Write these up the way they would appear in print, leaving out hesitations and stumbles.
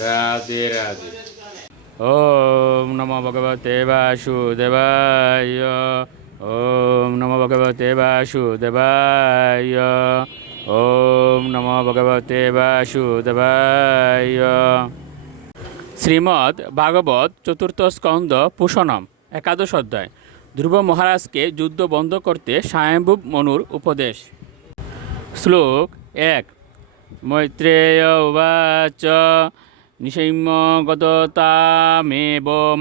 রাধে রাধে। ওম নমো ভগবতে বাসুদেবায়। ওম নমো ভগবতে বাসুদেবায়। ওম নমো ভগবতে বাসুদেবায়। শ্রীমদ্ ভাগবত চতুর্থ স্কন্দ পুষণম একাদশ অধ্যায়। ধ্রুব মহারাজকে যুদ্ধ বন্ধ করতে স্বয়ম্ভূ মনুর উপদেশ। শ্লোক 1। মৈত্রেয় উবাচ নিশৈম্য গততামেবম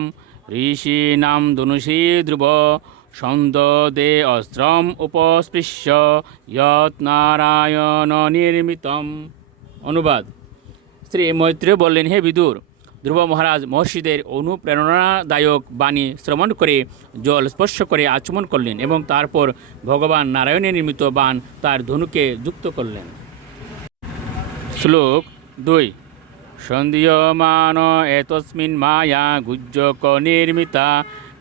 ঋষীণাম ধনুষী ধ্রুব সন্দদে অস্ত্রম উপস্পৃশ্য যৎ নারায়ণ নির্মিতম। অনুবাদ। শ্রী মৈত্রেয় বললেন, হে বিদুর, ধ্রুব মহারাজ মহর্ষিদের অনুপ্রেরণাদায়ক বাণী শ্রবণ করে জল স্পর্শ করে আচমন করলেন এবং তারপর ভগবান নারায়ণের নির্মিত বাণ তার ধনুকে যুক্ত করলেন। শ্লোক 2। সন্ধিয়মান এতস্মিন মায়া গুজ্জক নির্মিতা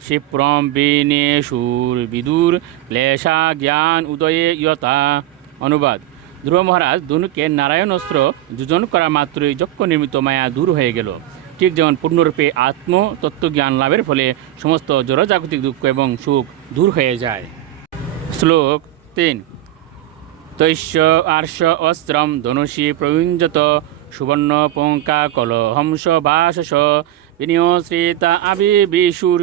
ক্ষিপ্রম বিনেশুর বিদুর ক্লেশা জ্ঞান উদয়ে ইয়তা। অনুবাদ। ধ্রুব মহারাজ ধনুকে নারায়ণ অস্ত্র যোজন করা মাত্রই যক্ষ নির্মিত মায়া দূর হয়ে গেল। ঠিক যেমন পূর্ণরূপে আত্মতত্ত্বজ্ঞান লাভের ফলে সমস্ত জড়জাগতিক দুঃখ এবং সুখ দূর হয়ে যায়। শ্লোক 3। তৈশ্য আর্ষ অস্ত্রম ধনুষী প্রযুঞ্জত সুবর্ণ পঙ্কা কল হংস বাসস বিনিয়শ্রিতা আবিবিষুর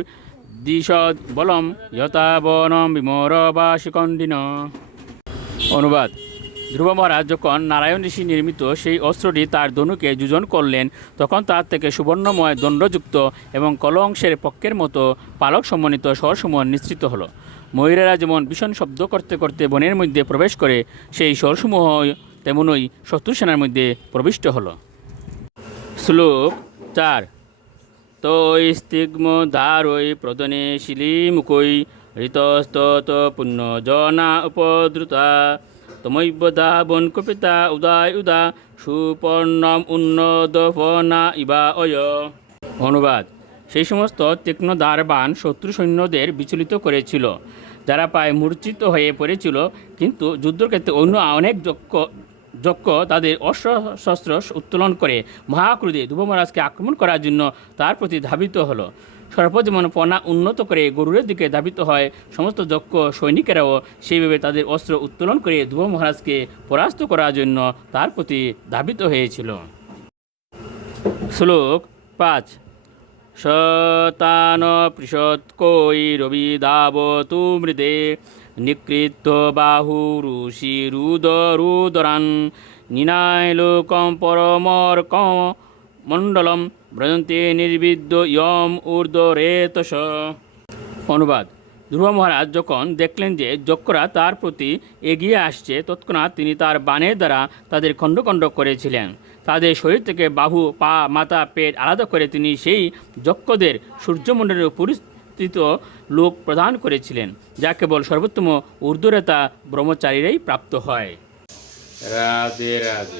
দিশদ বলম যথা বনম বিমর বাসিকণ্ডিন। অনুবাদ। ধ্রুব মহারাজ যখন নারায়ণ ঋষি নির্মিত সেই অস্ত্রটি তার ধনুকে যোজন করলেন, তখন তার থেকে সুবর্ণময় দণ্ডযুক্ত এবং কলংশের পক্ষের মতো পালক সমন্বিত স্বরসমূহ নিঃসৃত হলো। ময়ূরেরা যেমন ভীষণ শব্দ করতে করতে বনের মধ্যে প্রবেশ করে, সেই স্বরসমূহ তেমনই শত্রু সেনার মধ্যে প্রবিষ্ট হলো। শ্লোক 4। তৈ স্তিগ্ম ধারৈ প্রদনে শিলিমুখৈ ঋতস্তত পুণ্য জনা উপদ্রুতা তমৈব দাবন কপিতা উদয় উদা সুপর্ণম উন্নদফনা ইবা অয়। অনুবাদ। সেই সমস্ত তীক্ষ্ণ দ্বারবান শত্রু সৈন্যদের বিচলিত করেছিল, যারা প্রায় মূর্ছিত হয়ে পড়েছিল, কিন্তু যুদ্ধক্ষেত্রে অন্য অনেক যক্ষ তাদের অস্ত্রশস্ত্র উত্তোলন করে মহাক্রোধে ধ্রুব মহারাজকে আক্রমণ করার জন্য তার প্রতি ধাবিত হলো। সর্প যেমন পনা উন্নত করে গরুরের দিকে ধাবিত হয়, সমস্ত যক্ষ সৈনিকেরাও সেইভাবে তাদের অস্ত্র উত্তোলন করে ধ্রুব মহারাজকে পরাস্ত করার জন্য তার প্রতি ধাবিত হয়েছিল। শ্লোক 5। শতান পৃষৎকৈ রবিদাবতু মৃদে নিকৃত্য বাহু ঋষি রুদরান নিনায় লোকম পরমর্কম মণ্ডলম ব্রজন্তে নির্বিদ্য ইয়ম ঊর্ধ্বরেতস। অনুবাদ। ধ্রুব মহারাজ যখন দেখলেন যে যক্ষরা তার প্রতি এগিয়ে আসছে, তৎক্ষণাৎ তিনি তার বাণের দ্বারা তাদের খণ্ড খণ্ড করেছিলেন। তাদের শরীর থেকে বাহু, পা, মাথা, পেট আলাদা করে তিনি সেই যক্ষদের সূর্যমণ্ডলের পরিস্থিত লোক প্রদান করেছিলেন, যা কেবল সর্বোত্তম ঊর্ধ্বরেতা ব্রহ্মচারীরাই প্রাপ্ত হয়। রাধে রাধে।